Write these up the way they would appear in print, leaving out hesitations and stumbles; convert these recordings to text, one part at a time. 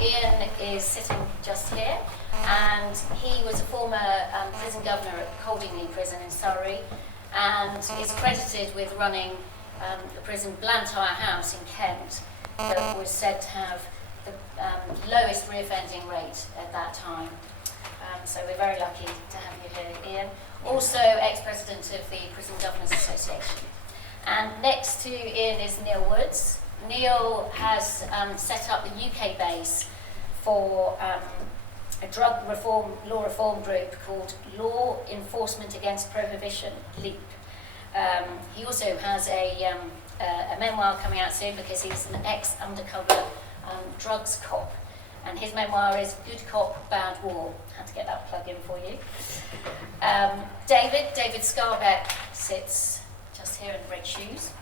Ian is sitting just here, and he was a former prison governor at Coldingley Prison in Surrey, and is credited with running the prison Blantyre House in Kent, that was said to have the lowest reoffending rate at that time. So we're very lucky to have you here, Ian. Also ex-president of the Prison Governors Association. And next to Ian is Neil Woods. Neil has set up the UK base for a drug law reform group called Law Enforcement Against Prohibition, LEAP. He also has a memoir coming out soon because he's an ex-undercover drugs cop. And his memoir is Good Cop, Bad War. Had to get that plug in for you. David Scarbeck sits just here in red shoes.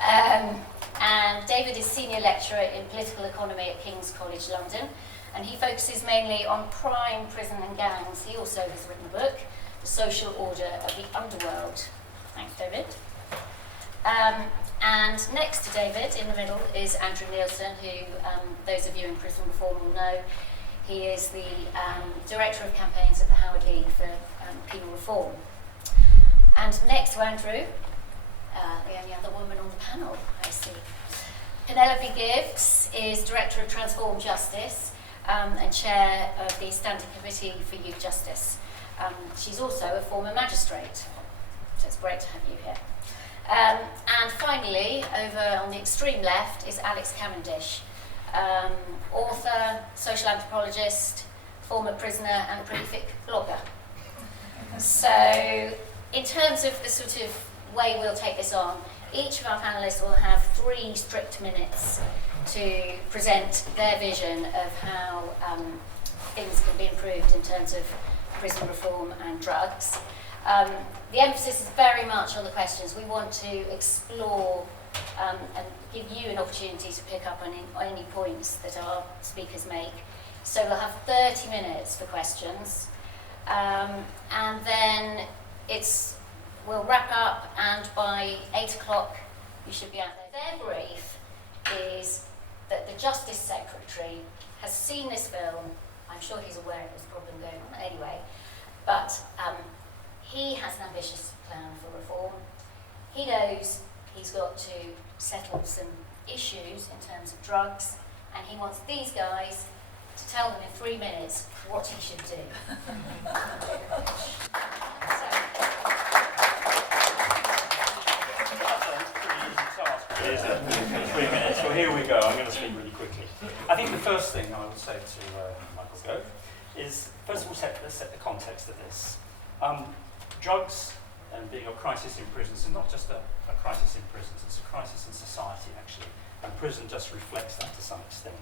And David is senior lecturer in political economy at King's College London, and he focuses mainly on crime, prison and gangs. He also has written a book, The Social Order of the Underworld. Thanks, David. And next to David, in the middle, is Andrew Nielsen, who those of you in prison reform will know. He is the Director of Campaigns at the Howard League for Penal Reform. And next to Andrew, the only other woman on the panel, I see. Penelope Gibbs is Director of Transform Justice and Chair of the Standing Committee for Youth Justice. She's also a former magistrate, so it's great to have you here. And finally, over on the extreme left is Alex Cavendish, author, social anthropologist, former prisoner and prolific blogger. So in terms of the sort of way we'll take this on, each of our panellists will have 3 strict minutes to present their vision of how things can be improved in terms of prison reform and drugs. The emphasis is very much on the questions. We want to explore and give you an opportunity to pick up on any points that our speakers make. So we'll have 30 minutes for questions, and then we'll wrap up, and by 8 o'clock you should be out there. Their brief is that the Justice Secretary has seen this film. I'm sure he's aware of this problem going on anyway, but he has an ambitious plan for reform. He knows he's got to settle some issues in terms of drugs, and he wants these guys to tell them in 3 minutes what he should do. Is it? 3 minutes. Well, here we go. I'm going to speak really quickly. I think the first thing I would say to Michael Gove is, first of all, let's set the context of this. Drugs and being a crisis in prisons is not just a crisis in prisons, it's a crisis in society, actually. And prison just reflects that to some extent.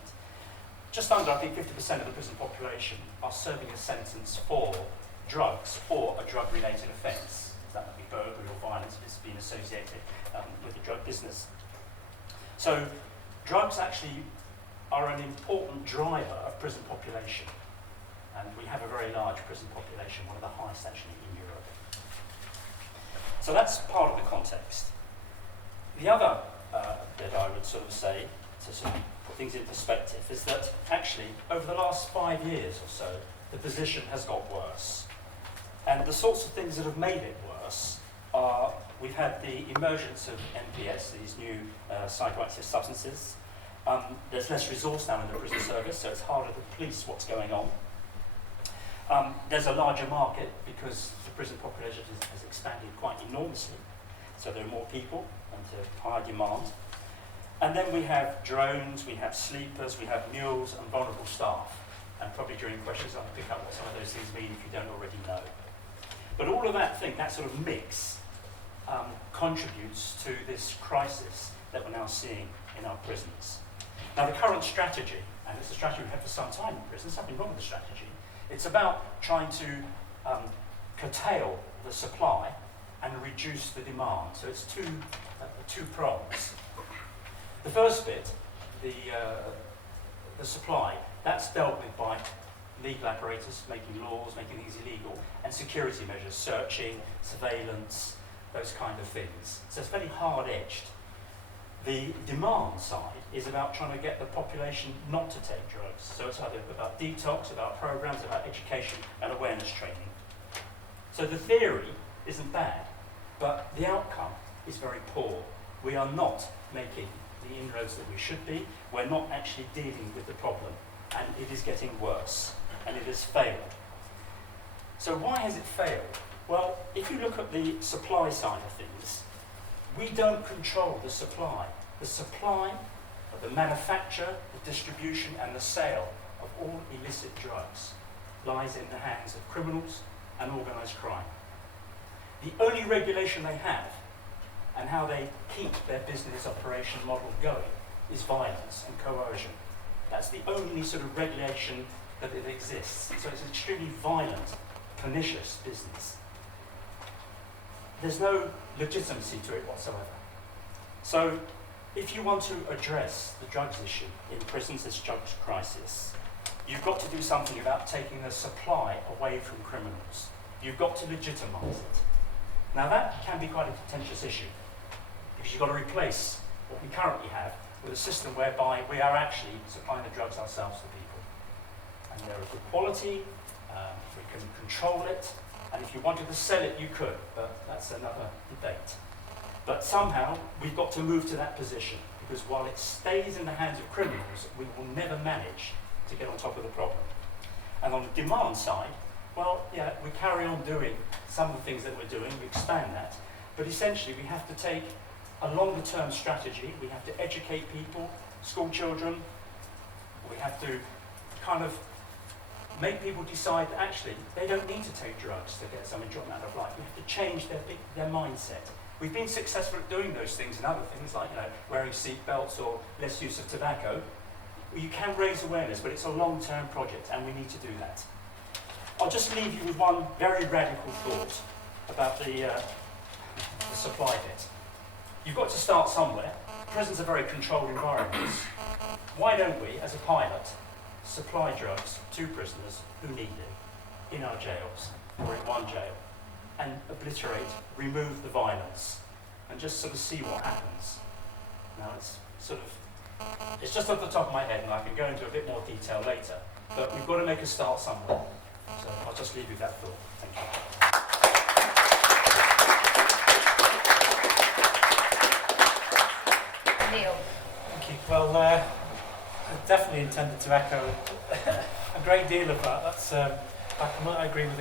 Just under, I think, 50% of the prison population are serving a sentence for drugs or a drug-related offence. That might be burglary or violence if it's been associated with the drug business. So drugs actually are an important driver of prison population. And we have a very large prison population, one of the highest actually in Europe. So that's part of the context. The other bit I would sort of say, to sort of put things in perspective, is that actually over the last 5 years or so, the position has got worse. And the sorts of things that have made it worse are, we've had the emergence of MPS, these new psychoactive substances. There's less resource now in the prison service, so it's harder to police what's going on. There's a larger market because the prison population has expanded quite enormously, so there are more people and to higher demand. And then we have drones, we have sleepers, we have mules and vulnerable staff. And probably during questions I'll pick up what some of those things mean if you don't already know. But all of that sort of mix contributes to this crisis that we're now seeing in our prisons. Now the current strategy, and it's a strategy we've had for some time in prison, there's something wrong with the strategy. It's about trying to curtail the supply and reduce the demand. So it's two prongs. The first bit, the supply, that's dealt with by legal apparatus, making laws, making things illegal, and security measures, searching, surveillance, those kind of things. So it's very hard-edged. The demand side is about trying to get the population not to take drugs. So it's either about detox, about programs, about education and awareness training. So the theory isn't bad, but the outcome is very poor. We are not making the inroads that we should be. We're not actually dealing with the problem, and it is getting worse, and it has failed. So why has it failed? Well, if you look at the supply side of things, we don't control the supply. The supply of the manufacture, the distribution and the sale of all illicit drugs lies in the hands of criminals and organised crime. The only regulation they have and how they keep their business operation model going is violence and coercion. That's the only sort of regulation that it exists. So it's an extremely violent, pernicious business. There's no legitimacy to it whatsoever. So if you want to address the drugs issue in prisons, this drugs crisis, you've got to do something about taking the supply away from criminals. You've got to legitimise it. Now that can be quite a contentious issue, because you've got to replace what we currently have with a system whereby we are actually supplying the drugs ourselves to people. And they're of good quality, we can control it, and if you wanted to sell it, you could, but that's another debate. But somehow, we've got to move to that position, because while it stays in the hands of criminals, we will never manage to get on top of the problem. And on the demand side, well, yeah, we carry on doing some of the things that we're doing, we expand that, but essentially we have to take a longer term strategy, we have to educate people, school children, we have to kind of make people decide that actually they don't need to take drugs to get some enjoyment out of life. We have to change their mindset. We've been successful at doing those things and other things like, wearing seat belts or less use of tobacco. You can raise awareness, but it's a long-term project and we need to do that. I'll just leave you with one very radical thought about the supply bit. You've got to start somewhere. Prisons are very controlled environments. Why don't we, as a pilot, supply drugs to prisoners who need it in our jails or in one jail and obliterate, remove the violence and just sort of see what happens. Now it's just off the top of my head and I can go into a bit more detail later, but we've got to make a start somewhere. So I'll just leave you with that thought. Thank you. Neil. Thank you. Well, I definitely intended to echo a great deal of that. That's I agree with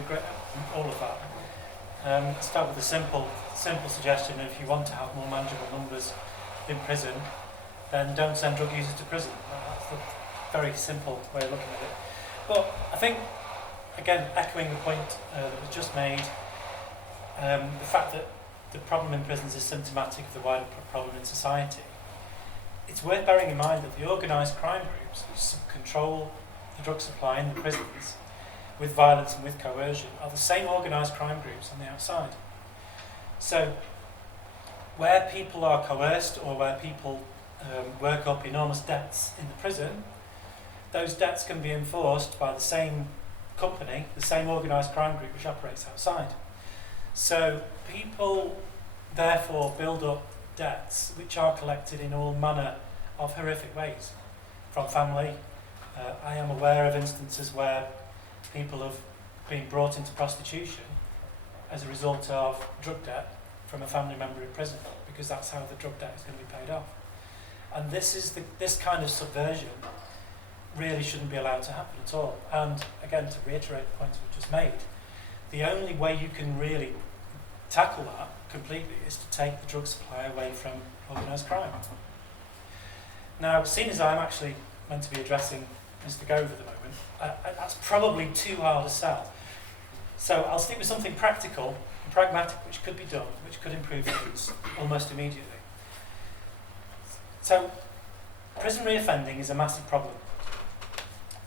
all of that. Start with a simple suggestion. If you want to have more manageable numbers in prison, then don't send drug users to prison. That's a very simple way of looking at it. But I think, again, echoing the point that was just made, the fact that the problem in prisons is symptomatic of the wider problem in society. It's worth bearing in mind that the organised crime groups which control the drug supply in the prisons with violence and with coercion are the same organised crime groups on the outside. So where people are coerced or where people work up enormous debts in the prison, those debts can be enforced by the same company, the same organised crime group which operates outside. So people therefore build up debts which are collected in all manner of horrific ways from family. I am aware of instances where people have been brought into prostitution as a result of drug debt from a family member in prison, because that's how the drug debt is going to be paid off. And this kind of subversion really shouldn't be allowed to happen at all. And again, to reiterate the points we've just made, the only way you can really tackle that completely is to take the drug supply away from organised crime. Now, seeing as I'm actually meant to be addressing Mr. Gove at the moment, that's probably too hard to sell. So I'll stick with something practical and pragmatic which could be done, which could improve things almost immediately. So prison reoffending is a massive problem.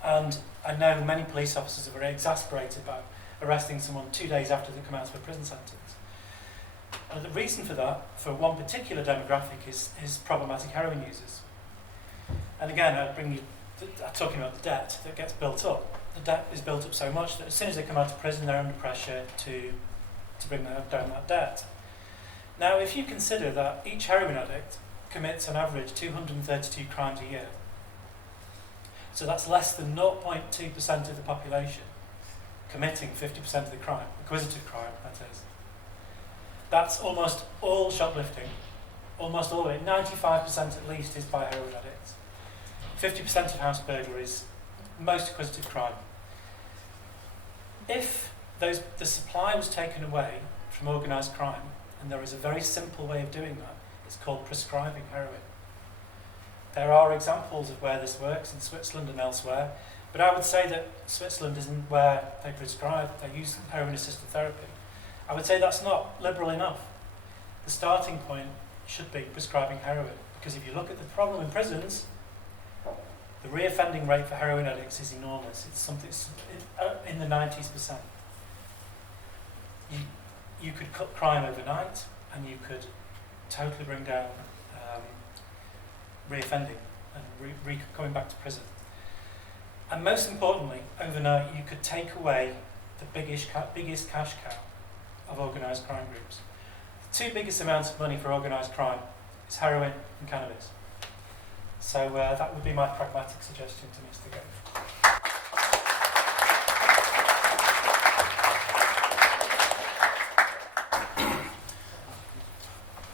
And I know many police officers are very exasperated about arresting someone 2 days after they come out of a prison sentence. And the reason for that, for one particular demographic, is problematic heroin users. And again, I'm talking about the debt that gets built up. The debt is built up so much that as soon as they come out of prison, they're under pressure to bring down that debt. Now, if you consider that each heroin addict commits on average 232 crimes a year. So that's less than 0.2% of the population committing 50% of the crime, acquisitive crime, that is. That's almost all shoplifting, almost all of it. 95% at least is by heroin addicts. 50% of house burglaries, most acquisitive crime. If the supply was taken away from organised crime, and there is a very simple way of doing that, it's called prescribing heroin. There are examples of where this works in Switzerland and elsewhere, but I would say that Switzerland isn't where they prescribe, they use heroin-assisted therapy. I would say that's not liberal enough. The starting point should be prescribing heroin, because if you look at the problem in prisons, the reoffending rate for heroin addicts is enormous. It's something in the 90s%. You could cut crime overnight, and you could totally bring down reoffending and going back to prison. And most importantly, overnight, you could take away the biggest cash cow of organised crime groups. The two biggest amounts of money for organised crime is heroin and cannabis. So that would be my pragmatic suggestion to Mr. Gove.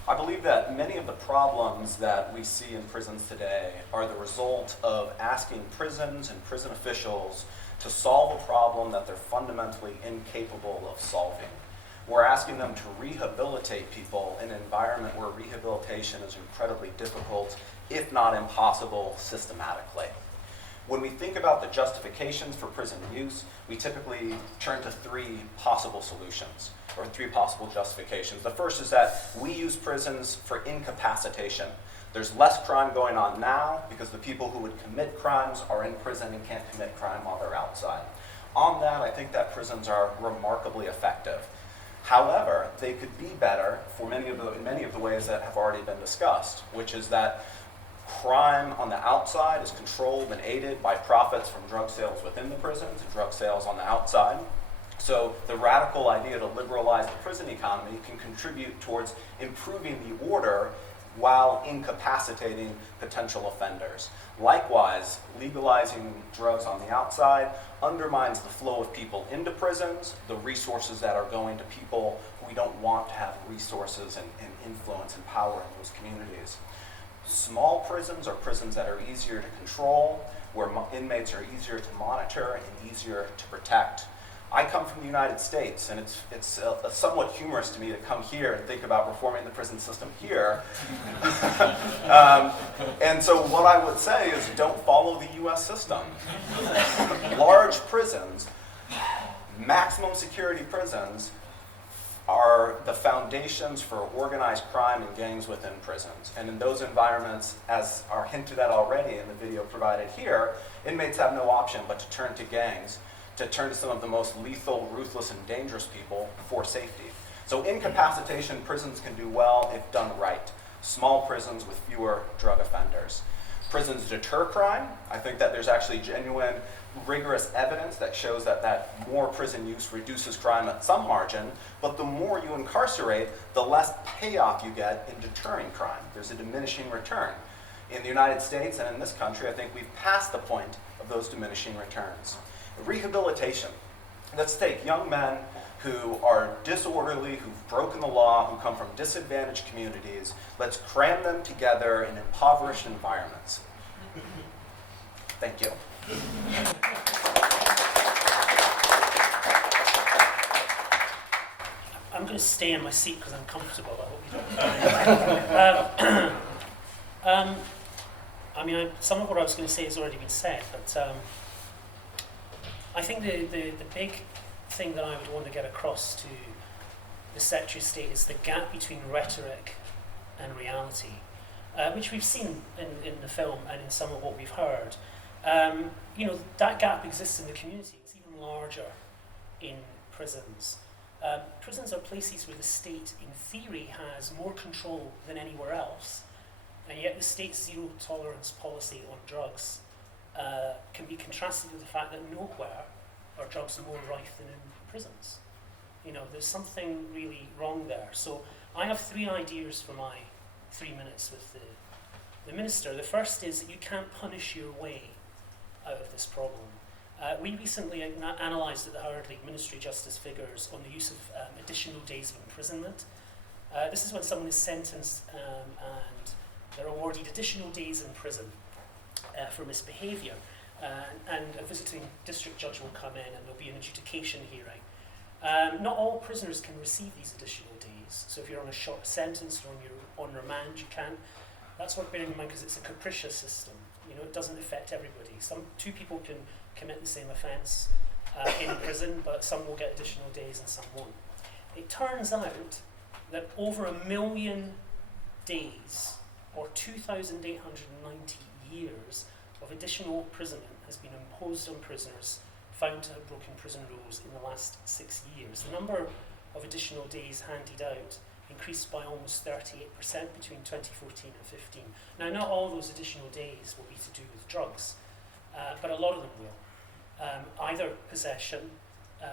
I believe that many of the problems that we see in prisons today are the result of asking prisons and prison officials to solve a problem that they're fundamentally incapable of solving. We're asking them to rehabilitate people in an environment where rehabilitation is incredibly difficult, if not impossible, systematically. When we think about the justifications for prison use, we typically turn to three possible solutions, or three possible justifications. The first is that we use prisons for incapacitation. There's less crime going on now because the people who would commit crimes are in prison and can't commit crime while they're outside. On that, I think that prisons are remarkably effective. However, they could be better for many of the ways that have already been discussed, which is that crime on the outside is controlled and aided by profits from drug sales within the prisons and drug sales on the outside. So the radical idea to liberalize the prison economy can contribute towards improving the order while incapacitating potential offenders. Likewise, legalizing drugs on the outside undermines the flow of people into prisons, the resources that are going to people who we don't want to have resources and influence and power in those communities. Small prisons are prisons that are easier to control, where inmates are easier to monitor and easier to protect. I come from the United States, and it's somewhat humorous to me to come here and think about reforming the prison system here. And so what I would say is don't follow the US system. Large prisons, maximum security prisons, are the foundations for organized crime and gangs within prisons. And in those environments, as are hinted at already in the video provided here, inmates have no option but to turn to gangs, to turn to some of the most lethal, ruthless, and dangerous people for safety. So incapacitation, prisons can do well if done right. Small prisons with fewer drug offenders. Prisons deter crime. I think that there's actually genuine, rigorous evidence that shows that more prison use reduces crime at some margin, but the more you incarcerate, the less payoff you get in deterring crime. There's a diminishing return. In the United States and in this country, I think we've passed the point of those diminishing returns. Rehabilitation. Let's take young men who are disorderly, who've broken the law, who come from disadvantaged communities. Let's cram them together in impoverished environments. Thank you. I'm going to stay in my seat because I'm comfortable. I hope you don't. I mean, some of what I was going to say has already been said, but I think the big thing that I would want to get across to the Secretary of State is the gap between rhetoric and reality, which we've seen in the film and in some of what we've heard. That gap exists in the community. It's even larger in prisons. Prisons are places where the state, in theory, has more control than anywhere else, and yet the state's zero tolerance policy on drugs can be contrasted with the fact that nowhere are drugs more rife than in prisons. There's something really wrong there. So I have three ideas for my 3 minutes with the Minister. The first is that you can't punish your way out of this problem. We recently analysed at the Howard League Ministry Justice figures on the use of additional days of imprisonment. This is when someone is sentenced and they're awarded additional days in prison for misbehaviour. And a visiting district judge will come in and there'll be an adjudication hearing. Not all prisoners can receive these additional days. So if you're on a short sentence or you're on remand, you can. That's worth bearing in mind because it's a capricious system. You know, it doesn't affect everybody. Two people can commit the same offence in prison, but some will get additional days and some won't. It turns out that over 1 million days, or 2,890 years, of additional imprisonment has been imposed on prisoners found to have broken prison rules in the last 6 years. The number of additional days handed out increased by almost 38% between 2014 and 15. Now, not all those additional days will be to do with drugs, but a lot of them will. Either possession,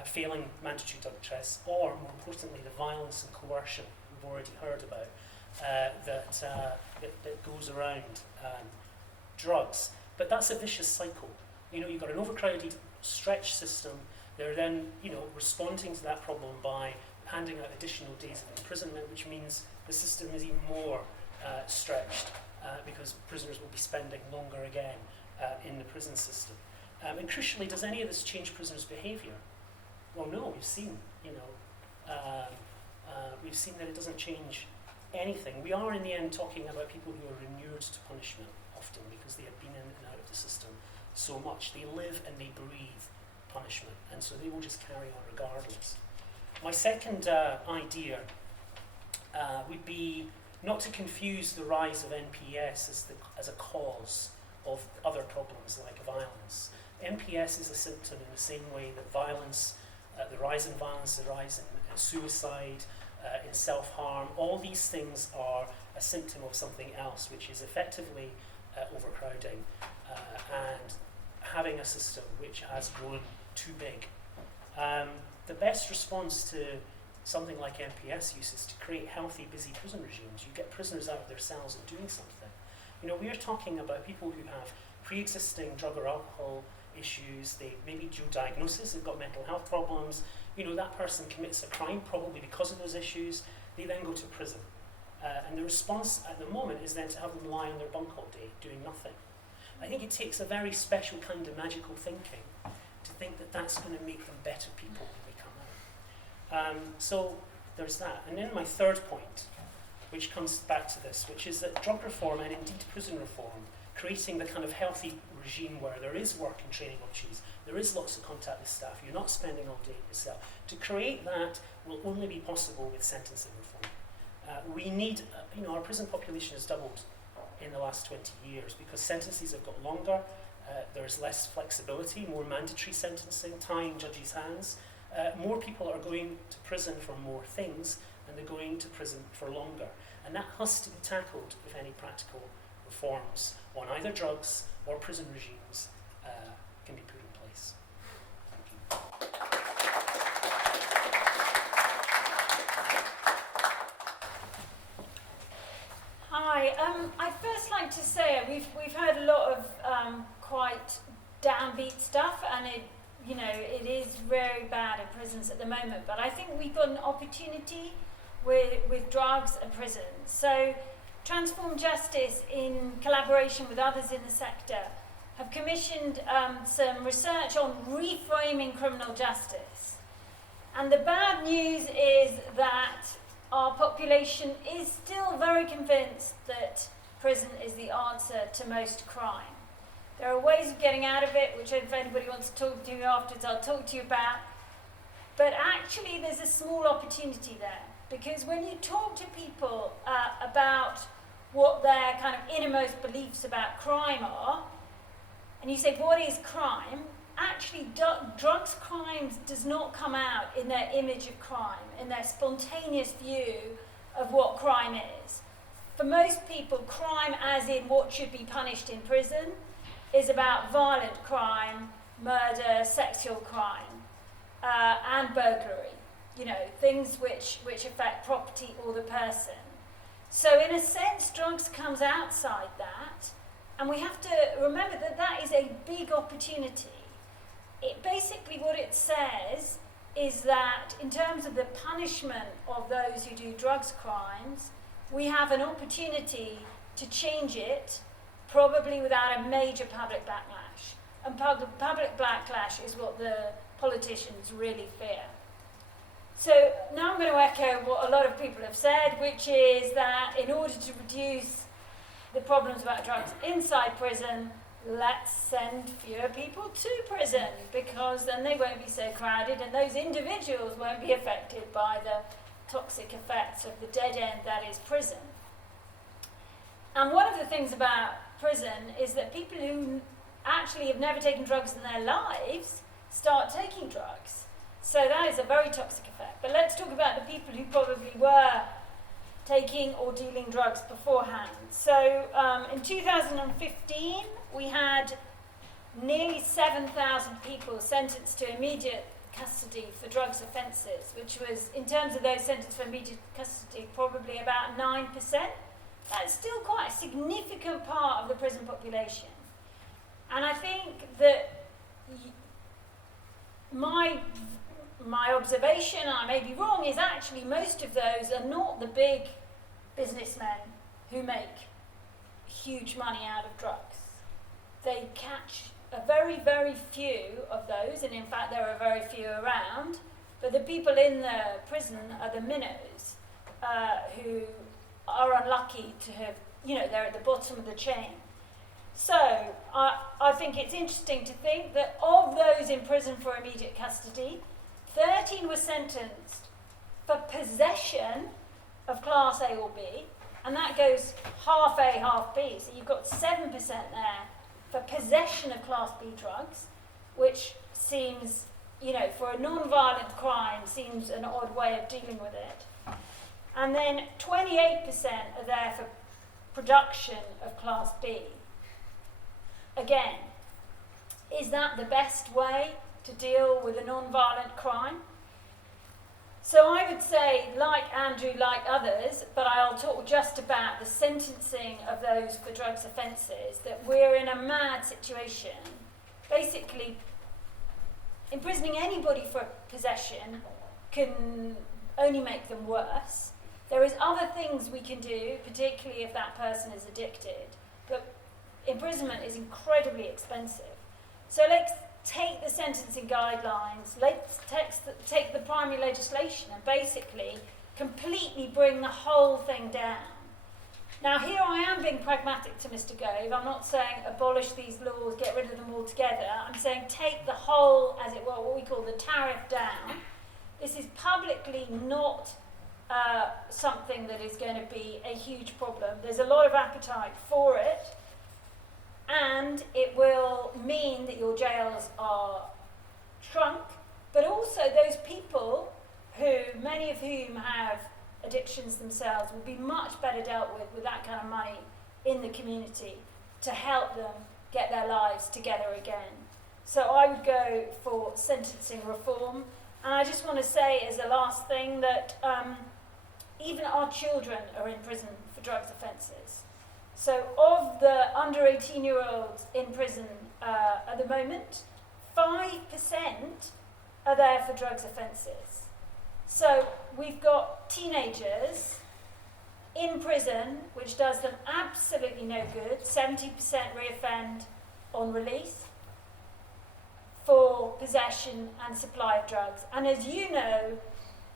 failing mandatory drug tests, or, more importantly, the violence and coercion we've already heard about that goes around drugs. But that's a vicious cycle. You know, you've got an overcrowded, stretched system. They're then, you know, responding to that problem by handing out additional days of imprisonment, which means the system is even more stretched because prisoners will be spending longer again in the prison system. And crucially, does any of this change prisoners' behaviour? Well, no, we've seen, you know, we've seen that it doesn't change anything. We are in the end talking about people who are inured to punishment often because they have been in and out of the system so much. They live and they breathe punishment, and so they will just carry on regardless. My second idea would be not to confuse the rise of NPS as a cause of other problems like violence. NPS is a symptom in the same way that violence, the rise in violence, the rise in suicide, in self-harm, all these things are a symptom of something else, which is effectively overcrowding and having a system which has grown too big. The best response to something like NPS use is to create healthy, busy prison regimes. You get prisoners out of their cells and doing something. You know, we are talking about people who have pre-existing drug or alcohol issues, they maybe dual diagnosis, they've got mental health problems. You know, that person commits a crime probably because of those issues. They then go to prison. And the response at the moment is then to have them lie on their bunk all day doing nothing. I think it takes a very special kind of magical thinking to think that that's going to make them better people when they come out. So there's that. And then my third point, which comes back to this, which is that drug reform and indeed prison reform, creating the kind of healthy regime where there is work and training opportunities, there is lots of contact with staff, you're not spending all day in your cell. To create that will only be possible with sentencing reform. We need, you know, our prison population has doubled in the last 20 years because sentences have got longer, there's less flexibility, more mandatory sentencing, tying judges' hands. More people are going to prison for more things and they're going to prison for longer. And that has to be tackled if any practical reforms on either drugs or prison regimes can be put in place. Thank you. Hi, I'd first like to say we've heard a lot of quite downbeat stuff, and it is very bad in prisons at the moment. But I think we've got an opportunity with drugs and prisons. So, Transform Justice, in collaboration with others in the sector, have commissioned some research on reframing criminal justice. And the bad news is that our population is still very convinced that prison is the answer to most crime. There are ways of getting out of it, which if anybody wants to talk to you afterwards, I'll talk to you about. But actually, there's a small opportunity there. Because when you talk to people about what their kind of innermost beliefs about crime are, and you say, what is crime? Actually, drugs crimes does not come out in their image of crime, in their spontaneous view of what crime is. For most people, crime as in what should be punished in prison is about violent crime, murder, sexual crime, and burglary. You know, things which affect property or the person. So in a sense, drugs comes outside that, and we have to remember that that is a big opportunity. It basically what it says is that in terms of the punishment of those who do drugs crimes, we have an opportunity to change it, probably without a major public backlash. And public backlash is what the politicians really fear. So now I'm going to echo what a lot of people have said, which is that in order to reduce the problems about drugs inside prison, let's send fewer people to prison, because then they won't be so crowded and those individuals won't be affected by the toxic effects of the dead end that is prison. And one of the things about prison is that people who actually have never taken drugs in their lives start taking drugs. So that is a very toxic effect. But let's talk about the people who probably were taking or dealing drugs beforehand. So in 2015, we had nearly 7,000 people sentenced to immediate custody for drugs offences, which was, in terms of those sentenced for immediate custody, probably about 9%. That's still quite a significant part of the prison population. And I think that my observation, and I may be wrong, is actually most of those are not the big businessmen who make huge money out of drugs. They catch a very, very few of those, and in fact there are very few around, but the people in the prison are the minnows who are unlucky to have, they're at the bottom of the chain. So I think it's interesting to think that of those in prison for immediate custody, 13 were sentenced for possession of Class A or B, and that goes half A, half B. So you've got 7% there for possession of Class B drugs, which seems, for a non-violent crime, seems an odd way of dealing with it. And then 28% are there for production of Class B. Again, is that the best way to deal with a non-violent crime? So I would say, like Andrew, like others, but I'll talk just about the sentencing of those for drugs offences, that we're in a mad situation. Basically, imprisoning anybody for possession can only make them worse. There is other things we can do, particularly if that person is addicted, but imprisonment is incredibly expensive. So let's take the sentencing guidelines, let's take the primary legislation and basically completely bring the whole thing down. Now here I am being pragmatic to Mr. Gove. I'm not saying abolish these laws, get rid of them altogether. I'm saying take the whole, as it were, what we call the tariff down. This is publicly not something that is going to be a huge problem. There's a lot of appetite for it, and it will mean that your jails are shrunk, but also those people who, many of whom have addictions themselves, will be much better dealt with that kind of money in the community to help them get their lives together again. So I would go for sentencing reform. And I just want to say as a last thing that even our children are in prison for drugs offences. So of the under 18-year-olds in prison at the moment, 5% are there for drugs offences. So we've got teenagers in prison, which does them absolutely no good. 70% reoffend on release for possession and supply of drugs. And as you know,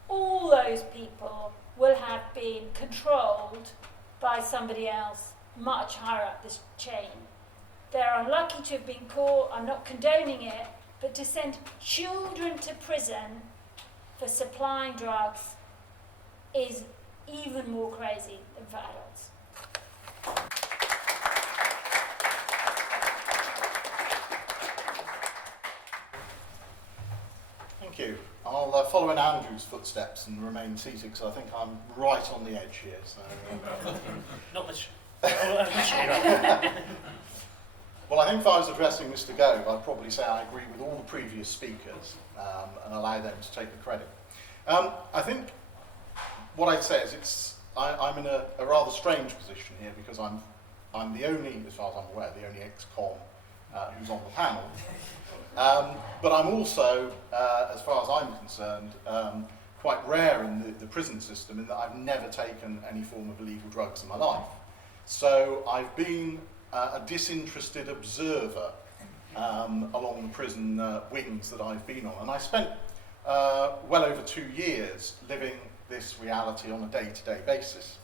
all those people will have been controlled by somebody else much higher up this chain. They're unlucky to have been caught. I'm not condoning it, but to send children to prison for supplying drugs is even more crazy than for adults. Thank you. I'll follow in Andrew's footsteps and remain seated because I think I'm right on the edge here. So, Not much. Right. Well, I think if I was addressing Mr. Gove, I'd probably say I agree with all the previous speakers and allow them to take the credit. I think what I'd say is I'm in a rather strange position here because I'm the only, as far as I'm aware, the only ex-con who's on the panel. But I'm also, as far as I'm concerned, quite rare in the prison system in that I've never taken any form of illegal drugs in my life. So I've been a disinterested observer along the prison wings that I've been on. And I spent well over 2 years living this reality on a day-to-day basis.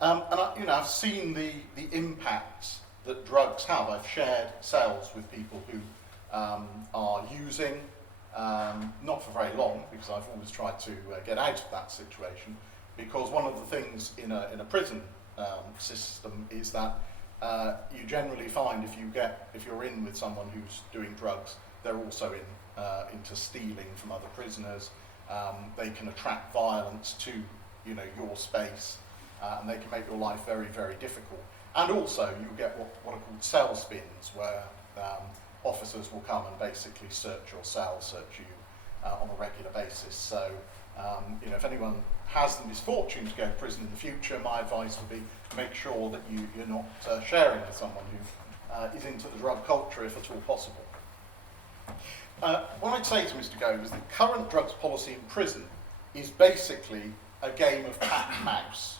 And I've seen the impacts that drugs have. I've shared cells with people who are using, not for very long, because I've always tried to get out of that situation, because one of the things in a prison system is that you generally find if you're in with someone who's doing drugs, they're also into stealing from other prisoners. They can attract violence to your space, and they can make your life very, very difficult. And also you get what are called cell spins, where officers will come and basically search your cell, search you on a regular basis. So if anyone has the misfortune to go to prison in the future, my advice would be make sure that you're not sharing with someone who is into the drug culture, if at all possible. What I'd say to Mr. Gove is that current drugs policy in prison is basically a game of cat and mouse.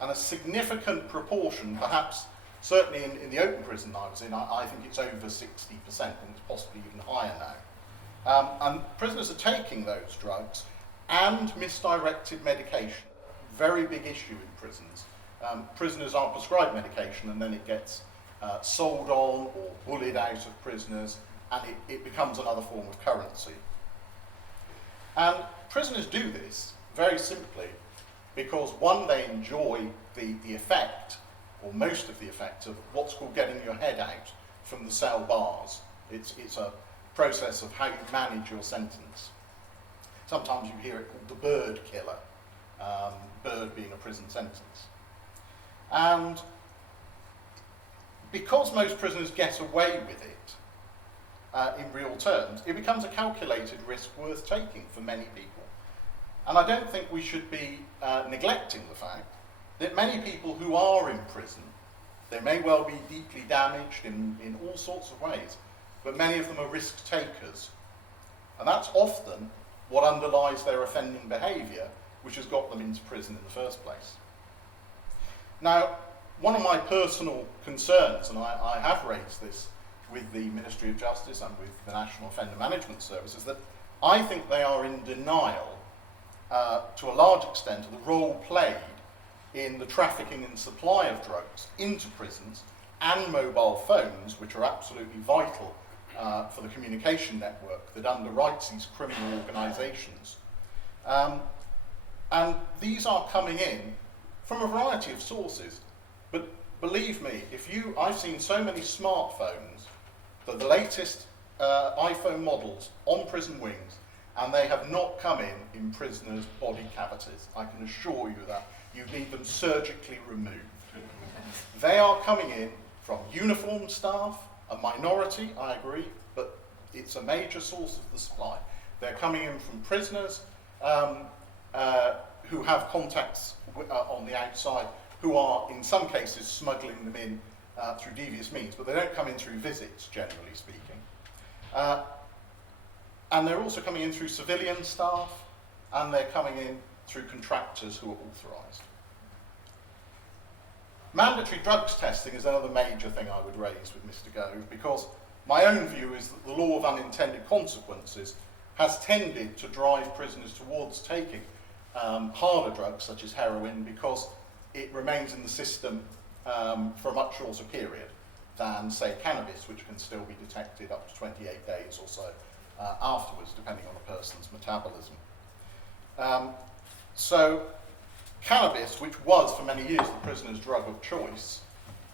And a significant proportion, perhaps certainly in the open prison I was in, I think it's over 60%, and it's possibly even higher now. And prisoners are taking those drugs and misdirected medication. Very big issue in prisons. Prisoners are prescribed medication and then it gets sold on or bullied out of prisoners, and it becomes another form of currency. And prisoners do this very simply because, one, they enjoy the effect, or most of the effect, of what's called getting your head out from the cell bars. It's a process of how you manage your sentence. Sometimes you hear it called the bird killer, bird being a prison sentence. And because most prisoners get away with it in real terms, it becomes a calculated risk worth taking for many people. And I don't think we should be neglecting the fact that many people who are in prison, they may well be deeply damaged in all sorts of ways, but many of them are risk takers. And that's often what underlies their offending behaviour, which has got them into prison in the first place. Now, one of my personal concerns, and I have raised this with the Ministry of Justice and with the National Offender Management Service, is that I think they are in denial to a large extent of the role played in the trafficking and supply of drugs into prisons and mobile phones, which are absolutely vital for the communication network that underwrites these criminal organisations. And these are coming in from a variety of sources. But believe me, I've seen so many smartphones, the latest iPhone models on prison wings, and they have not come in prisoners' body cavities. I can assure you that. You need them surgically removed. They are coming in from uniformed staff, a minority, I agree, but it's a major source of the supply. They're coming in from prisoners who have contacts on the outside, who are, in some cases, smuggling them in through devious means, but they don't come in through visits, generally speaking. And they're also coming in through civilian staff, and they're coming in through contractors who are authorised. Mandatory drugs testing is another major thing I would raise with Mr. Gove, because my own view is that the law of unintended consequences has tended to drive prisoners towards taking harder drugs such as heroin, because it remains in the system for a much shorter period than, say, cannabis, which can still be detected up to 28 days or so afterwards, depending on a person's metabolism. So cannabis, which was for many years the prisoner's drug of choice,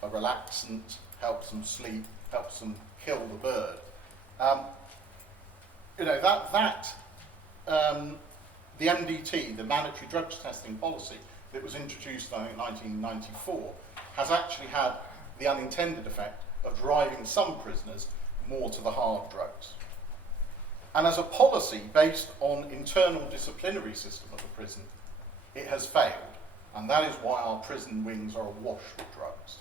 a relaxant, helps them sleep, helps them kill the bird. The MDT, the mandatory drugs testing policy that was introduced in 1994, has actually had the unintended effect of driving some prisoners more to the hard drugs. And as a policy based on internal disciplinary system of the prison, it has failed, and that is why our prison wings are awash with drugs.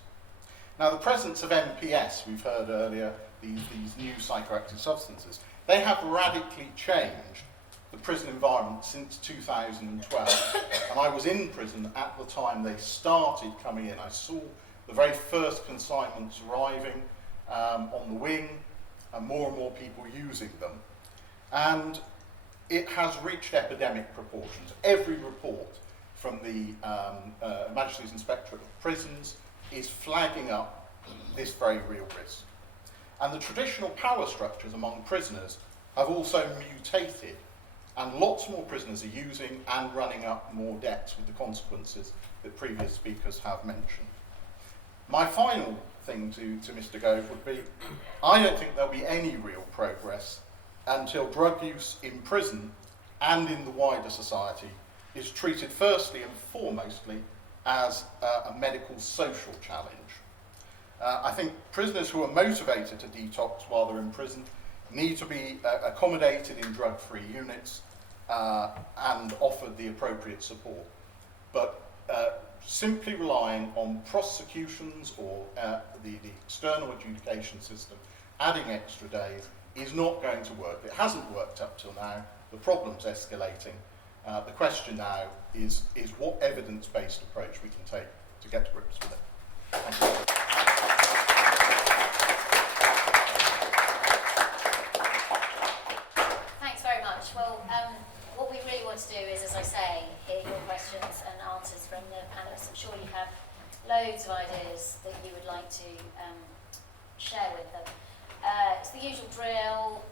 Now, the presence of MPS, we've heard earlier, these new psychoactive substances, they have radically changed the prison environment since 2012. And I was in prison at the time they started coming in. I saw the very first consignments arriving on the wing, and more people using them. And it has reached epidemic proportions. Every report from the Majesty's Inspectorate of Prisons is flagging up this very real risk. And the traditional power structures among prisoners have also mutated, and lots more prisoners are using and running up more debts with the consequences that previous speakers have mentioned. My final thing to Mr. Gove would be, I don't think there'll be any real progress until drug use in prison and in the wider society is treated firstly and foremostly as a medical social challenge. I think prisoners who are motivated to detox while they're in prison need to be accommodated in drug-free units and offered the appropriate support. But simply relying on prosecutions or the external adjudication system adding extra days is not going to work. It hasn't worked up till now. The problem's escalating. The question now is what evidence-based approach we can take to get to grips with it. Thank you. Thanks very much. Well, what we really want to do is, as I say, hear your questions and answers from the panelists. I'm sure you have loads of ideas that you would like to share with them. It's the usual drill.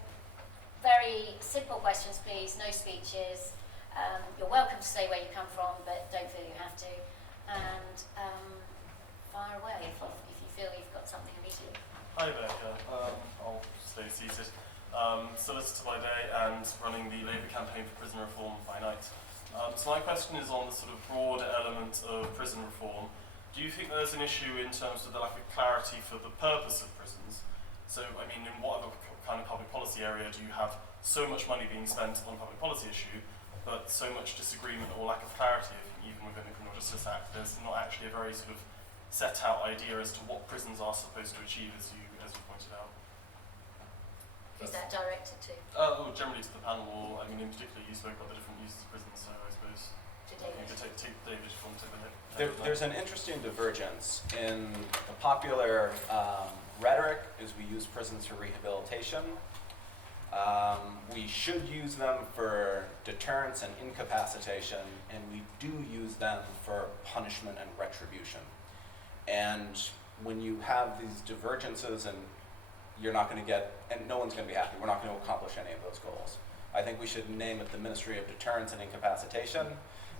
Very simple questions, please. No speeches. You're welcome to say where you come from, but don't feel you have to. And fire away if you feel you've got something immediate. Hi there, I'll stay seated. Solicitor by day and running the Labour campaign for prison reform by night. So my question is on the sort of broader element of prison reform. Do you think there's an issue in terms of the lack of clarity for the purpose of prisons? So, I mean, in what other kind of public policy area do you have so much money being spent on a public policy issue, but so much disagreement or lack of clarity, even within the Criminal Justice Act? There's not actually a very sort of set out idea as to what prisons are supposed to achieve, as you pointed out. Who's that directed to? Well, generally to the panel, or I mean, in particular, you spoke about the different uses of prisons, so I suppose To David. take David if you want to take the hit. There's an interesting divergence in the popular rhetoric is we use prisons for rehabilitation. We should use them for deterrence and incapacitation, and we do use them for punishment and retribution. And when you have these divergences, and you're not going to get, and no one's going to be happy, we're not going to accomplish any of those goals. I think we should name it the Ministry of Deterrence and Incapacitation,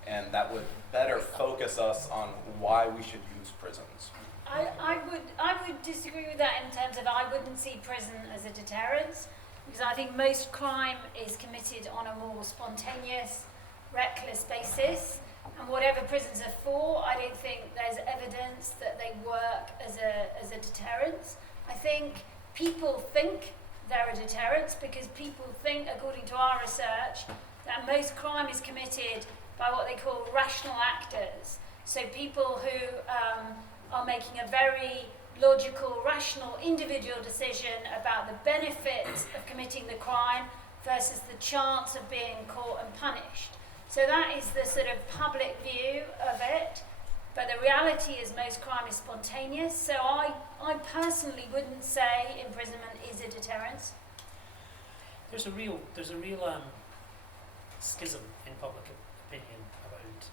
and that would better focus us on why we should use prisons. I would disagree with that in terms of I wouldn't see prison as a deterrence, because I think most crime is committed on a more spontaneous, reckless basis, and whatever prisons are for, I don't think there's evidence that they work as a deterrence. I think people think they're a deterrence because people think, according to our research, that most crime is committed by what they call rational actors. So people who are making a very logical, rational, individual decision about the benefits of committing the crime versus the chance of being caught and punished. So that is the sort of public view of it. But the reality is most crime is spontaneous. So I personally wouldn't say imprisonment is a deterrence. There's a real schism in public opinion about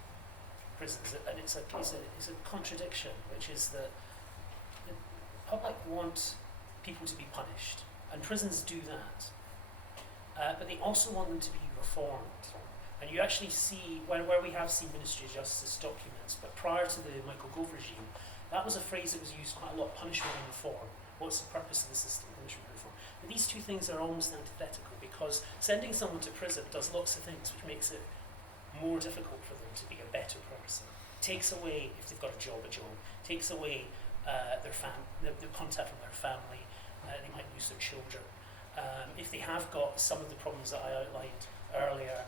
prisons, and it's a contradiction, which is that the public want people to be punished, and prisons do that. But they also want them to be reformed. And you actually see, where we have seen Ministry of Justice documents, but prior to the Michael Gove regime, that was a phrase that was used quite a lot, punishment and reform. What's the purpose of the system, punishment and reform? But these two things are almost antithetical, because sending someone to prison does lots of things, which makes it more difficult for them to be a better person. Takes away, if they've got a job, takes away the contact from their family, they might lose their children. If they have got some of the problems that I outlined earlier,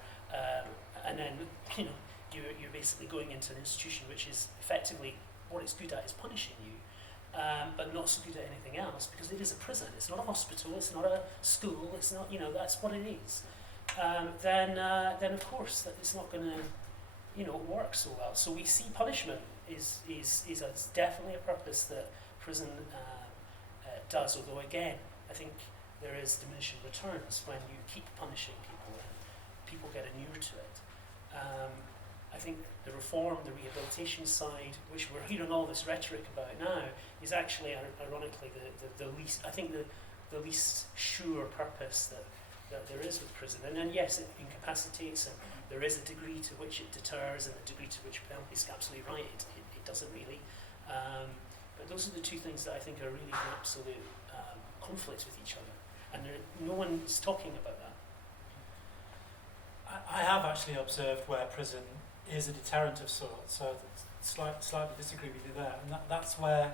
and then you're basically going into an institution which is effectively, what it's good at is punishing you, but not so good at anything else, because it is a prison. It's not a hospital, it's not a school, it's not, you know, that's what it is. Then of course that it's not going to, you know, work so well. So we see punishment is definitely a purpose that prison does, although again, I think there is diminishing returns when you keep punishing people and people get inured to it. I think the reform, the rehabilitation side, which we're hearing all this rhetoric about now, is actually, ironically, the least, I think the least sure purpose that there is with prison. And then yes, it incapacitates, and there is a degree to which it deters, and the degree to which penalty is absolutely right. It doesn't really. But those are the two things that I think are really in absolute conflict with each other, and no one's talking about that. I have actually observed where prison is a deterrent of sorts, so slightly disagree with you there, and that's where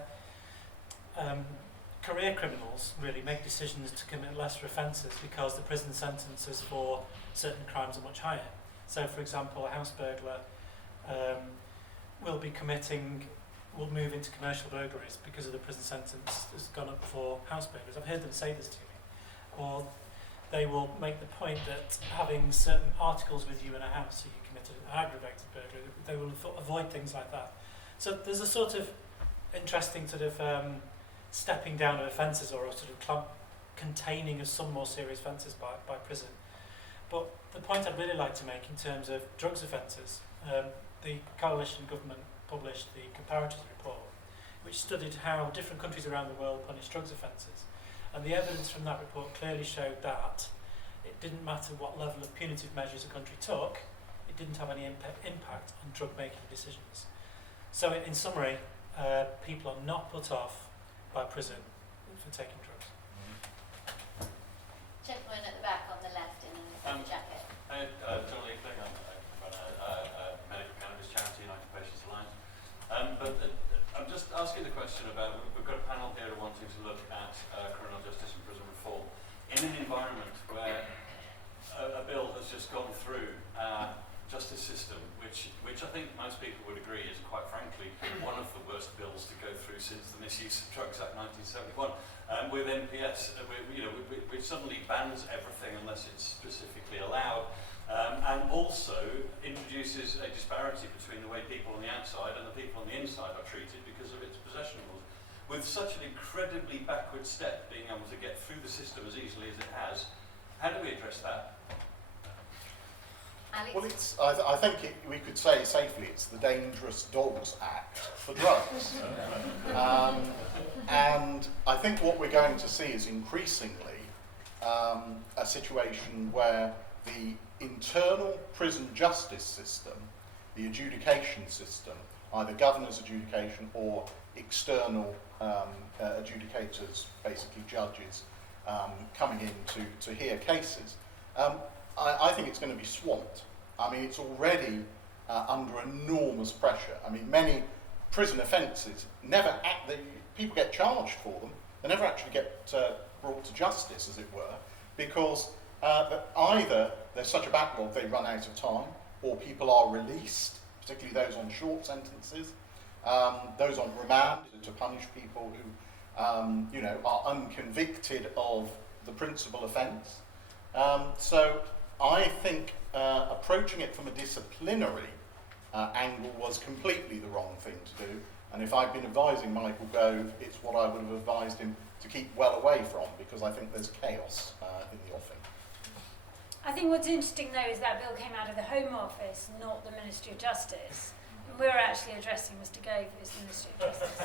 career criminals really make decisions to commit lesser offences because the prison sentences for certain crimes are much higher. So, for example, a house burglar will move into commercial burglaries because of the prison sentence has gone up for house burglars. I've heard them say this to me. Or they will make the point that having certain articles with you in a house, so you committed an aggravated burglary, they will avoid things like that. So there's a sort of interesting sort of stepping down of offences, or a sort of containing of some more serious offences by prison. But the point I'd really like to make in terms of drugs offences, the coalition government published the comparators report, which studied how different countries around the world punish drugs offences. And the evidence from that report clearly showed that it didn't matter what level of punitive measures a country took, it didn't have any impact on drug-making decisions. So in summary, people are not put off by prison for taking drugs. Gentleman at the back on the left in a jacket. John Lee Kling, I run a medical cannabis charity, United Patients Alliance. I'm just asking the question about, we've got a panel here wanting to look at criminal justice and prison reform in an environment where a bill has just gone through our justice system, which I think most people would agree is, quite frankly, one of the worst bills to go through since the Misuse of Drugs Act 1971, with NPS, which suddenly bans everything unless it's specifically allowed. And also introduces a disparity between the way people on the outside and the people on the inside are treated because of its possession rules. With such an incredibly backward step, being able to get through the system as easily as it has, how do we address that? Alex? Well, I think we could say safely it's the Dangerous Dogs Act for drugs. And I think what we're going to see is increasingly a situation where the internal prison justice system, the adjudication system, either governor's adjudication or external adjudicators, basically judges, coming in to hear cases, I think it's going to be swamped. I mean, it's already under enormous pressure. I mean, many prison offences people get charged for them, they never actually get brought to justice, as it were, because either there's such a backlog they run out of time, or people are released, particularly those on short sentences, those on remand to punish people who are unconvicted of the principal offence. So I think approaching it from a disciplinary angle was completely the wrong thing to do. And if I'd been advising Michael Gove, it's what I would have advised him to keep well away from, because I think there's chaos in the offing. I think what's interesting though is that bill came out of the Home Office, not the Ministry of Justice. And we're actually addressing Mr. Gove as the Ministry of Justice.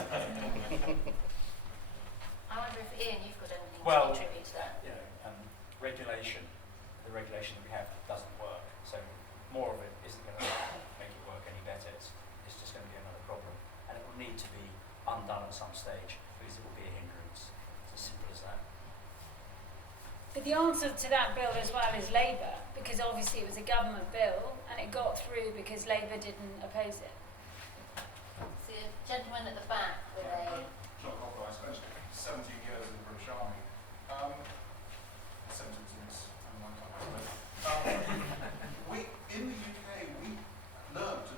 I wonder if Ian, you've got anything to contribute to that? Regulation, the regulation that we have doesn't work, so more of it isn't going to make it work any better. It's just going to be another problem, and it will need to be undone at some stage because it will be a hindrance. It's as simple as that. But the answer to that bill as well is Labour, because obviously it was a government bill and it got through because Labour didn't oppose it. So, a gentleman at the back with a... John Copper, I spent 17 years in the British Army. Sentences and one kind of stuff. In the UK, we learned to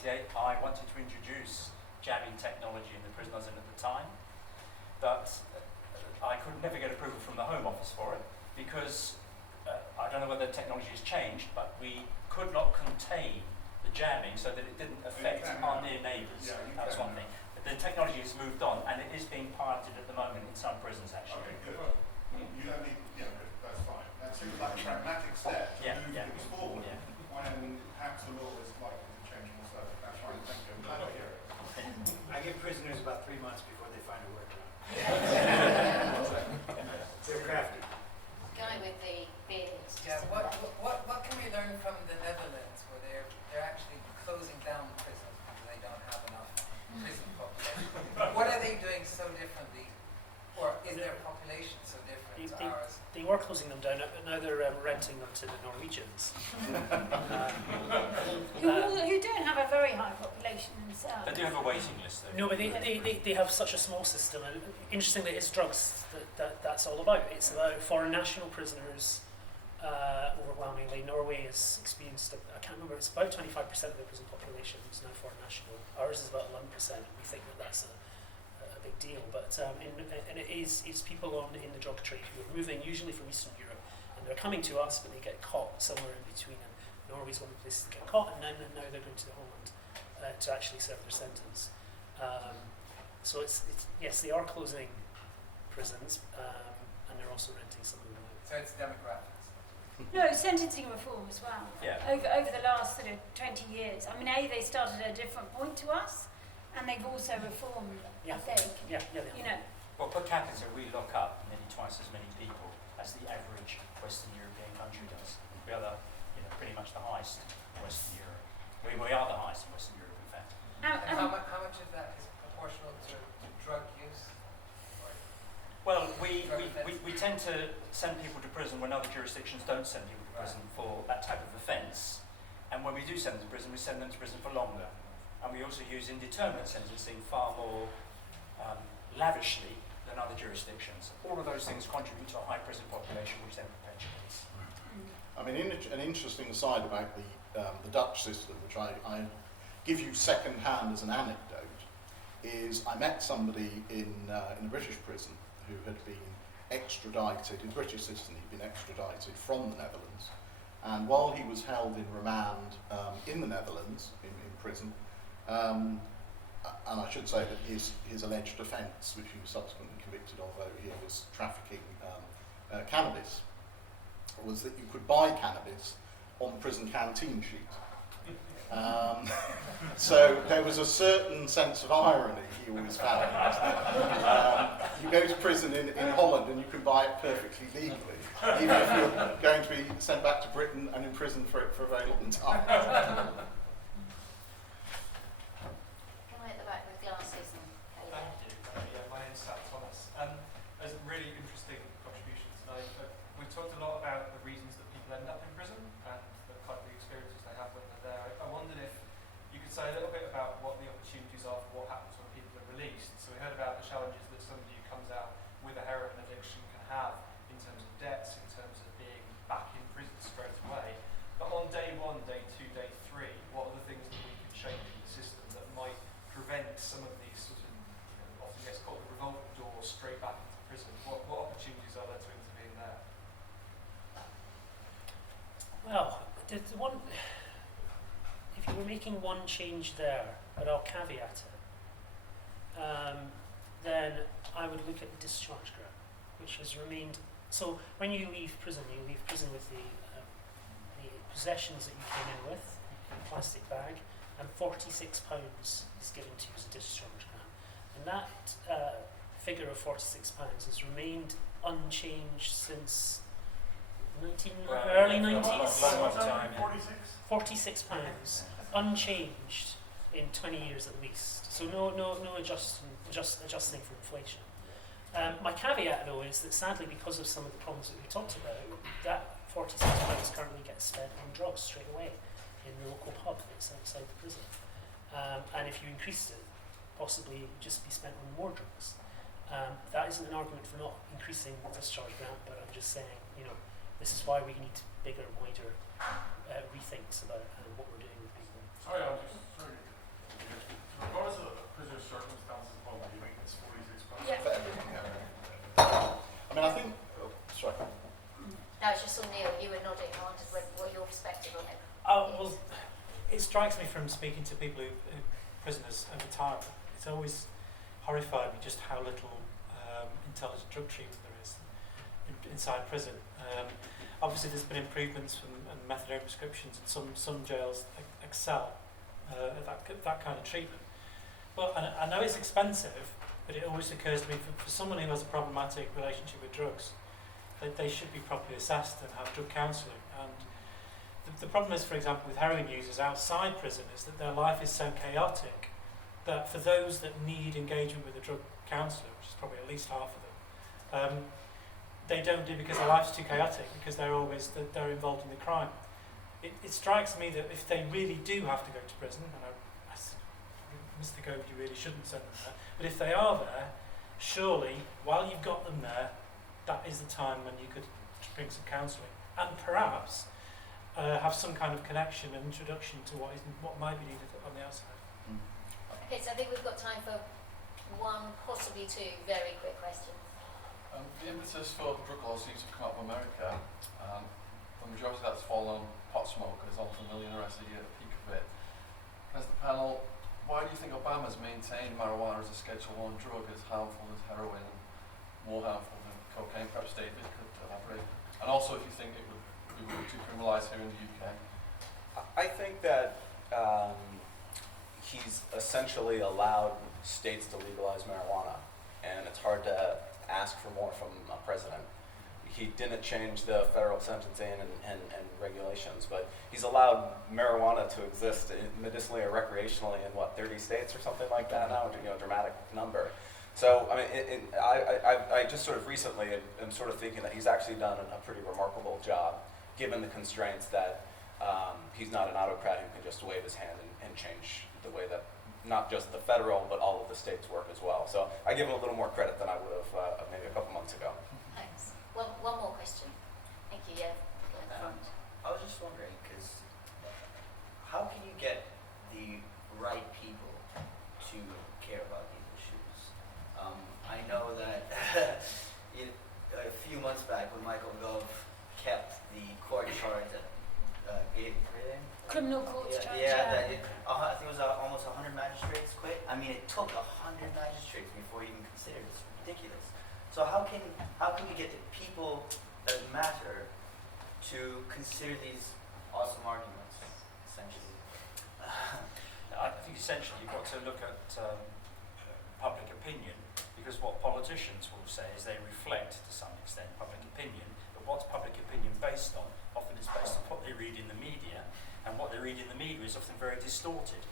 1998, I wanted to introduce jamming technology in the prison I was in at the time, but I could never get approval from the Home Office for it because I don't know whether the technology has changed, but we could not contain the jamming so that it didn't affect our near neighbours. Yeah, you That's can one thing. But the technology has moved on, and it is being piloted at the moment in some prisons, actually. Okay, good. You don't need, yeah, good, that's fine. That seems like a pragmatic step to move things forward when perhaps the law is likely to change more so. That's fine, thank you. I'm glad to hear it. I give prisoners about 3 months before they find a workaround. They're crafty. Guy with the beard. Yeah, what can we learn from the Netherlands where they're actually closing down prisons because they don't have enough prison population? What are they doing so differently, or is their population so different to ours? They were closing them down, but now they're renting them to the Norwegians. Who don't have a very high population themselves. They do have a waiting list, though. No, but they have such a small system, and interestingly, it's drugs that's all about. It's about foreign national prisoners. Overwhelmingly, Norway has experienced, I can't remember, it's about 25% of the prison population is now foreign national. Ours is about 11%. We think that that's a big deal, but and it's people in the drug trade who are moving usually from Eastern Europe, and they're coming to us, but they get caught somewhere in between. And Norway's one of the places to get caught, and now they're going to Holland to actually serve their sentence. So it's yes, they are closing prisons, and they're also renting some of them out. So it's demographics. No, sentencing reform as well. Yeah. Over the last sort of 20 years. I mean, they started at a different point to us, and they've also reformed, I think. Yeah. You know. Well, per capita, we lock up nearly twice as many people as the average Western European country does. We are pretty much the highest in Western Europe. We are the highest in Western Europe, in fact. And how much of that is proportional to drug use? Well, we tend to send people to prison when other jurisdictions don't send people to prison for that type of offence. And when we do send them to prison, we send them to prison for longer. And we also use indeterminate sentencing far more lavishly than other jurisdictions. All of those things contribute to a high prison population, which then perpetuates. I mean, an interesting aside about the Dutch system, which I give you second hand as an anecdote, is I met somebody in a British prison who had been extradited, a British citizen, he'd been extradited from the Netherlands, and while he was held in remand in the Netherlands, in prison, and I should say that his alleged offence, which he was subsequently convicted of over here, was trafficking cannabis, was that you could buy cannabis on the prison canteen sheet. So there was a certain sense of irony he always found. You go to prison in Holland and you can buy it perfectly legally, even if you're going to be sent back to Britain and imprisoned for a very long time. Guy at the back with glasses and Thank you. My name's Sam Thomas. There's really interesting contributions tonight. We've talked a lot about the reasons that people end up in prison and the kind of experiences they have when they're there. I wondered if you could say a little bit about what the opportunities are for what happens when people are released. So we heard about the challenges that somebody who comes out with a heroin addiction can have in terms of debts, in terms of being back in prison straight away. But on day 1, day 2, day 3, what are the things that we could change in the system that might prevent some of these sort of, often gets called the revolving door straight back into prison? What opportunities are there to intervene there? Well, the one, if you were making one change there, but I'll caveat it, then I would look at the discharge grant, which has remained. So when you leave prison with the possessions that you came in with, a plastic bag, and £46 is given to you as a discharge grant. And that figure of £46 has remained unchanged since early 90s. £46, unchanged in 20 years at least. So no adjusting for inflation. My caveat though is that sadly, because of some of the problems that we talked about, that £46 currently gets spent on drugs straight away in the local pub that's outside the prison. And if you increased it, possibly it would just be spent on more drugs. That isn't an argument for not increasing the discharge grant, but I'm just saying, this is why we need bigger, wider rethinks about what we're doing with people. Sorry, I'm just sorry to circumstances upon which you think it's 46 pounds? Yeah. For everything, yeah. I mean, I think, sorry. No, it's just on Neil, you were nodding. I wondered what your perspective on it Well, is. it strikes me from speaking to people who prisoners over time, it's always horrified me just how little intelligent drug treatment there is inside prison. Obviously, there's been improvements and methadone prescriptions, and some jails excel at that kind of treatment. But I know it's expensive, but it always occurs to me for someone who has a problematic relationship with drugs, that they should be properly assessed and have drug counselling. And the problem is, for example, with heroin users outside prison is that their life is so chaotic that for those that need engagement with a drug counsellor, which is probably at least half of them, they don't do because their life's too chaotic, because they're involved in the crime. It strikes me that if they really do have to go to prison, and Mr. Gove, you really shouldn't send them there, but if they are there, surely, while you've got them there, that is the time when you could bring some counselling and perhaps have some kind of connection and introduction to what might be needed on the outside. Okay, so I think we've got time for one, possibly two very quick questions. The impetus for drug law seems to have come out of America. The majority of that's fallen on pot smokers, almost 1 million arrests a year at the peak of it. As the panel, why do you think Obama's maintained marijuana as a Schedule 1 drug as harmful as heroin and more harmful than cocaine? Perhaps David could elaborate. And also if you think it would be decriminalised here in the UK. I think that he's essentially allowed states to legalize marijuana, and it's hard to ask for more from a president. He didn't change the federal sentencing and regulations, but he's allowed marijuana to exist medicinally or recreationally in 30 states or something like that now, a dramatic number. So I mean, I just sort of recently am sort of thinking that he's actually done a pretty remarkable job, given the constraints that he's not an autocrat who can just wave his hand and change the way that not just the federal but all of the states work as well. So I give him a little more credit than I would have maybe a couple months ago. Thanks. One more question. Thank you. Yeah. Go in front. I was just wondering, because how can you get the right people to care about these issues? I know that a few months back when Michael Gove kept the court charge that gave Criminal court charge. I think it was almost 100 magistrates quit. I mean, it took 100 magistrates before he even considered it. It's ridiculous. So how can we get the people that matter to consider these awesome arguments, essentially? I think essentially you've got to look at public opinion, because what politicians will say is they reflect to some extent public opinion, but what's public opinion based on? Often it's based on what they read in the media, and what they read in the media is often very distorted.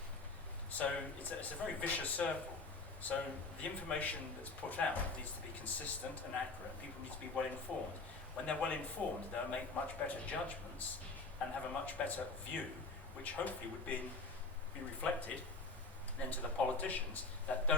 So it's a very vicious circle. So the information that's put out needs to be consistent and accurate. People need to be well informed. When they're well informed, they'll make much better judgments and have a much better view, which hopefully would be reflected then to the politicians that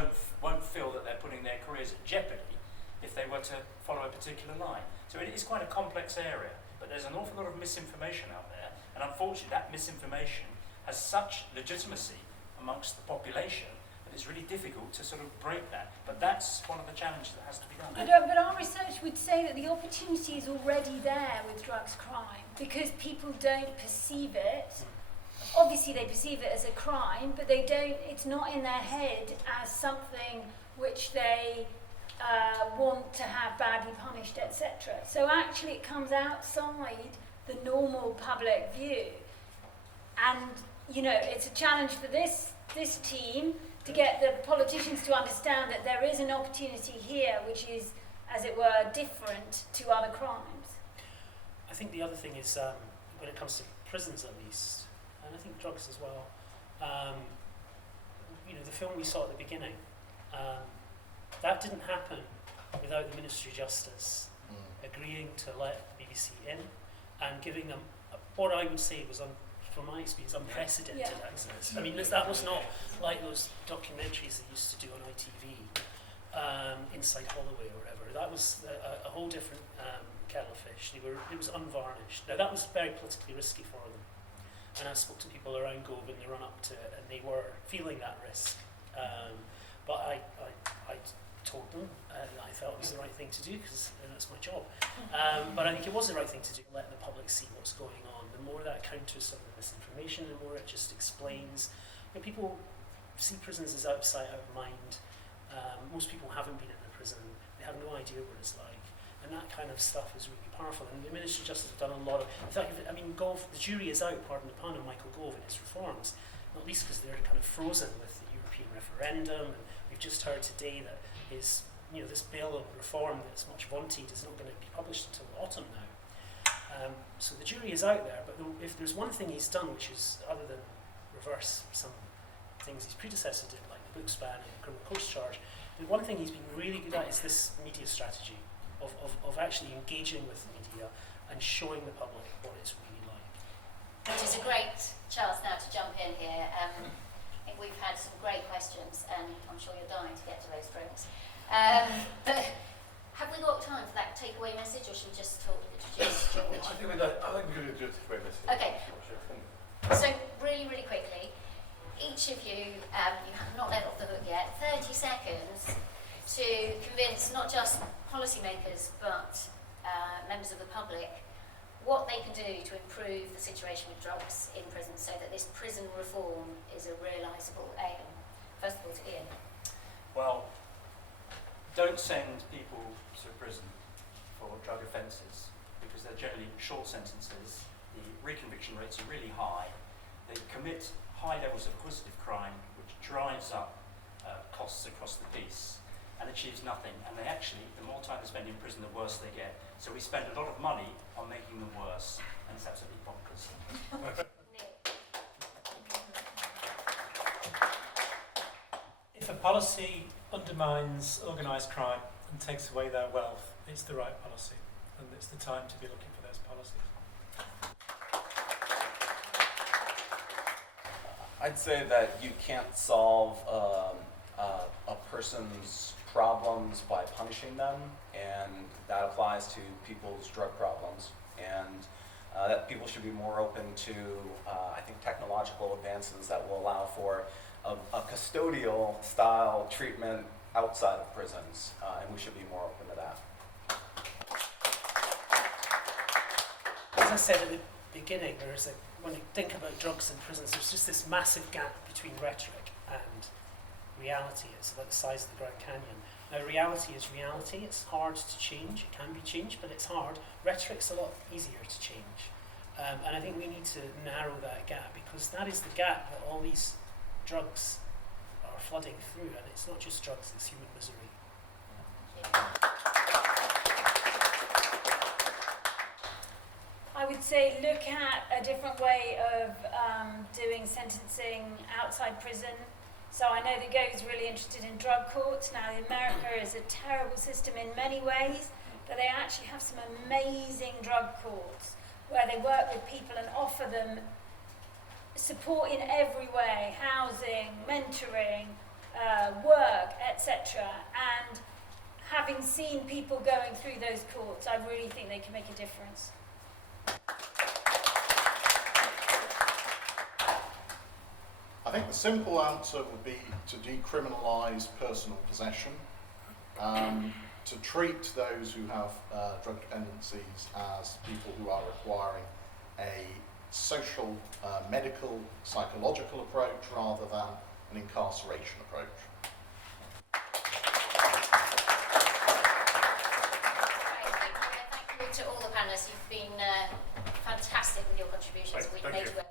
won't feel that they're putting their careers at jeopardy if they were to follow a particular line. So it is quite a complex area, but there's an awful lot of misinformation out there, and unfortunately that misinformation has such legitimacy amongst the population that it's really difficult to sort of break that. But that's one of the challenges that has to be done. But our research would say that the opportunity is already there with drugs crime, because people don't perceive it. Obviously they perceive it as a crime, but they don't. It's not in their head as something which they want to have badly punished, etc. So actually it comes outside the normal public view, and it's a challenge for this team to get the politicians to understand that there is an opportunity here which is, as it were, different to other crimes. I think the other thing is, when it comes to prisons at least, and I think drugs as well, the film we saw at the beginning, that didn't happen without the Ministry of Justice agreeing to let the BBC in and giving them what I would say was, from my experience, unprecedented access. I mean, that was not like those documentaries they used to do on ITV, Inside Holloway or whatever. That was a whole different kettle of fish. It was unvarnished. Now that was very politically risky for them, and I spoke to people around Gove in the run up to it, and they were feeling that risk. but I told them that I felt it was the right thing to do because that's my job. But I think it was the right thing to do, let the public see what's going on. The more that counters some of the misinformation, the more it just explains. You know, people see prisons as out of sight, out of mind. Most people haven't been in a prison, they have no idea what it's like. And that kind of stuff is really powerful. And the Ministry of Justice have done a lot of, in fact, Gove, the jury is out, pardon the pun, on Michael Gove and his reforms, not least because they're kind of frozen with the European referendum. And we've just heard today that his, this bill of reform that's much vaunted is not going to be published until autumn now. So the jury is out there, but if there's one thing he's done, which is, other than reverse some things his predecessor did, like the books ban and the criminal courts charge, the one thing he's been really good at is this media strategy of actually engaging with the media and showing the public what it's really like. Which is a great chance now to jump in here. I think we've had some great questions, and I'm sure you're dying to get to those drinks. But have we got time for that takeaway message, or should we just introduce George? I think we're going to do a takeaway message. Okay. So really, really quickly, each of you, you have not let off the hook yet, 30 seconds to convince not just policymakers but members of the public what they can do to improve the situation with drugs in prison so that this prison reform is a realisable aim. First of all to Ian. Well, don't send people to prison for drug offences because they're generally short sentences, the reconviction rates are really high, they commit high levels of acquisitive crime which drives up costs across the piece and achieves nothing, and they actually, the more time they spend in prison, the worse they get. So we spend a lot of money on making them worse, and it's absolutely bonkers. If a policy undermines organised crime and takes away their wealth, it's the right policy, and it's the time to be looking for those policies. I'd say that you can't solve a person's problems by punishing them, and that applies to people's drug problems. And that people should be more open to, I think, technological advances that will allow for a custodial style treatment outside of prisons, and we should be more open to that. As I said at the beginning, when you think about drugs in prisons, there's just this massive gap between rhetoric and reality. It's about the size of the Grand Canyon. Now, reality is reality. It's hard to change. It can be changed, but it's hard. Rhetoric's a lot easier to change. And I think we need to narrow that gap, because that is the gap that all these drugs are flooding through. And it's not just drugs, it's human misery. I would say look at a different way of doing sentencing outside prison. So I know that Gove is really interested in drug courts. Now, America is a terrible system in many ways, but they actually have some amazing drug courts where they work with people and offer them support in every way, housing, mentoring, work, etc. And having seen people going through those courts, I really think they can make a difference. I think the simple answer would be to decriminalise personal possession, to treat those who have drug dependencies as people who are requiring a social, medical, psychological approach rather than an incarceration approach. Thank you to all the panellists. You've been fantastic with your contributions. We've made you welcome.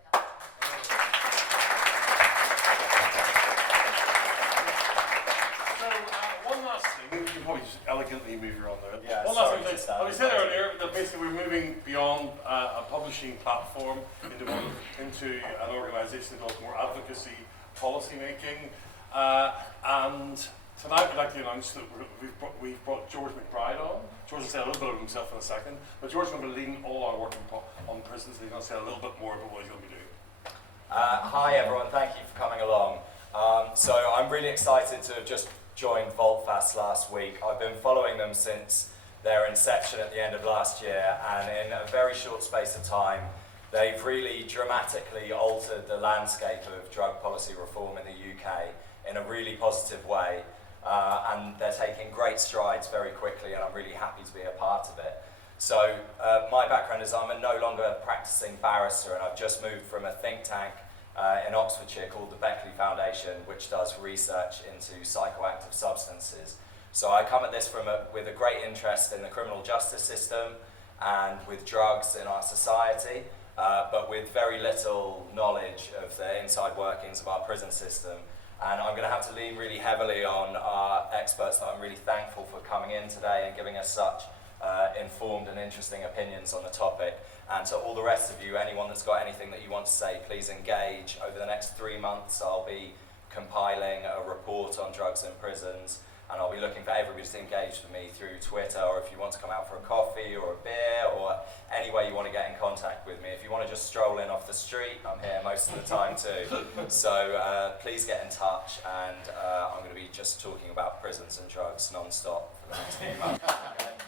One last thing, we can probably just elegantly move you on there. Yeah, one sorry, last thing, I was saying earlier that basically we're moving beyond a publishing platform into an organisation that does more advocacy, policy making, and tonight we'd like to announce that we've brought George McBride on. George will say a little bit of himself in a second, but George is going to be leading all our work on prisons, and he's going to say a little bit more about what he's going to be doing. Hi everyone, thank you for coming along. So I'm really excited to have just joined VolteFace last week. I've been following them since their inception at the end of last year, and in a very short space of time they've really dramatically altered the landscape of drug policy reform in the UK in a really positive way, and they're taking great strides very quickly, and I'm really happy to be a part of it. So my background is I'm a no longer practicing barrister, and I've just moved from a think tank in Oxfordshire called the Beckley Foundation, which does research into psychoactive substances. So I come at this with a great interest in the criminal justice system and with drugs in our society, but with very little knowledge of the inside workings of our prison system. And I'm going to have to lean really heavily on our experts that I'm really thankful for coming in today and giving us such informed and interesting opinions on the topic. And to all the rest of you, anyone that's got anything that you want to say, please engage. Over the next 3 months, I'll be compiling a report on drugs in prisons, and I'll be looking for everybody to engage with me through Twitter, or if you want to come out for a coffee or a beer, or any way you want to get in contact with me. If you want to just stroll in off the street, I'm here most of the time too. So please get in touch, and I'm going to be just talking about prisons and drugs non-stop for the next few months.